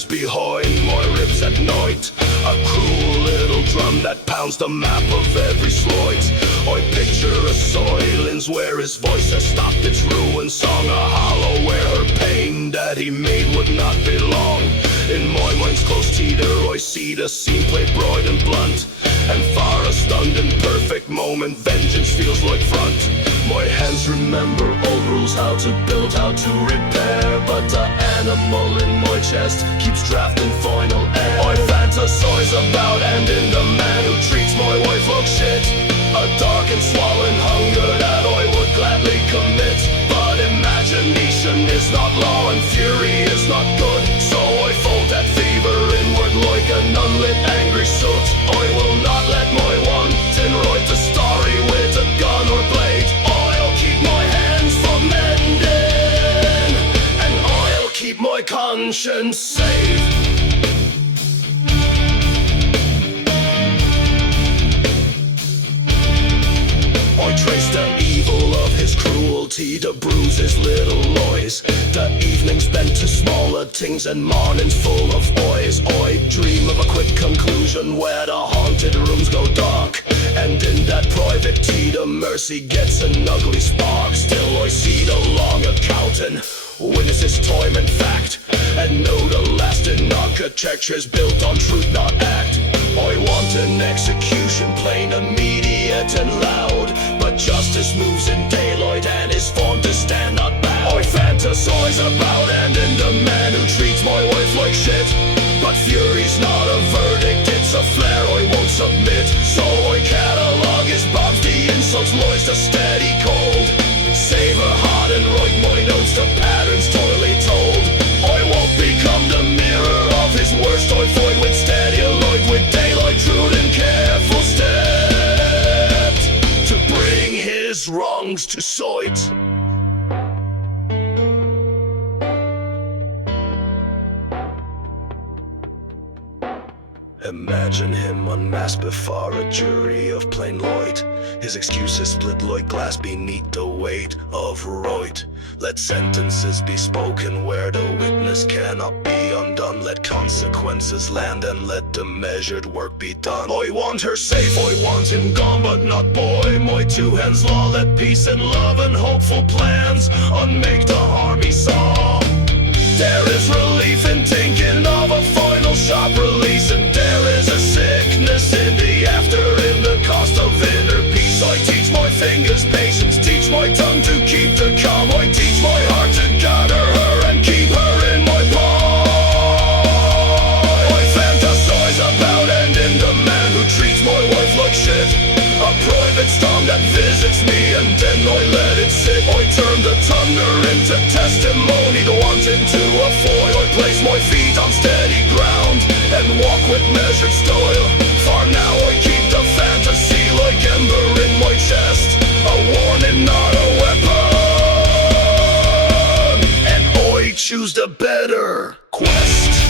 fires behind my ribs at night. A cruel little drum that pounds the map of every slight. I picture a silence where his voice has stopped its ruined song. A hollow where her pain that he made would not belong. In my mind's close teeter I see the scene played bright and blunt, and far a stunned and perfect moment vengeance feels like front. My hands remember old rules, how to build, how to repair, but the animal in my chest keeps drafting final air. I fantasize about ending the man who treats my wife like shit, a dark and swollen hunger that I would gladly commit. But imagination is not law and fury is not good, so I fold that fever inward like an unlit angry soot. I will not let my wanton write the story with a gun or blade. I'll keep my hands from mending, and I'll keep my conscience safe. I trace the evil of his cruelty to bruise his little lies. The evening spent to smaller things and mornings full of eyes. I dream of a quick conclusion where the haunted rooms go dark, and in that private tea the mercy gets an ugly spark. Still I see the long accountant witness his time and fact, and know the lasting architecture's built on truth not act. I want an execution plain, immediate and loud, but justice moves in daylight and is formed to stand not bound. I fantasize about ending the man who treats my wife like shit, but fury's not a verdict, it's a flare I won't submit. So I catalog his bombs, the insults, lies, the steady cold. Save her heart and write my notes to patterns totally told. I won't become the mirror of his worst, I fight with steady alloyed with daylight, truth and careful steps to bring his wrongs to sight. Imagine him unmasked before a jury of plain light, his excuses split like glass beneath the weight of right. Let sentences be spoken where the witness cannot be undone. Let consequences land and let the measured work be done. I want her safe, I want him gone, but not boy. My two hands law, let peace and love and hopeful plans unmake the harm he saw. There is relief in thinking of a final sharp release, and there is a sickness in the after, in the cost of inner peace. I teach my fingers patience, teach my tongue to keep the calm. I teach my heart to gather her and keep her in my palm. I fantasize about ending the man who treats my wife like shit, a private storm that visits me and then I let it sit. I turn the thunder into testimony, the ones into a foil. I place my feet on steady ground and walk with measured style. For now I keep the fantasy like ember in my chest, a warning not a weapon, and I choose the better quest.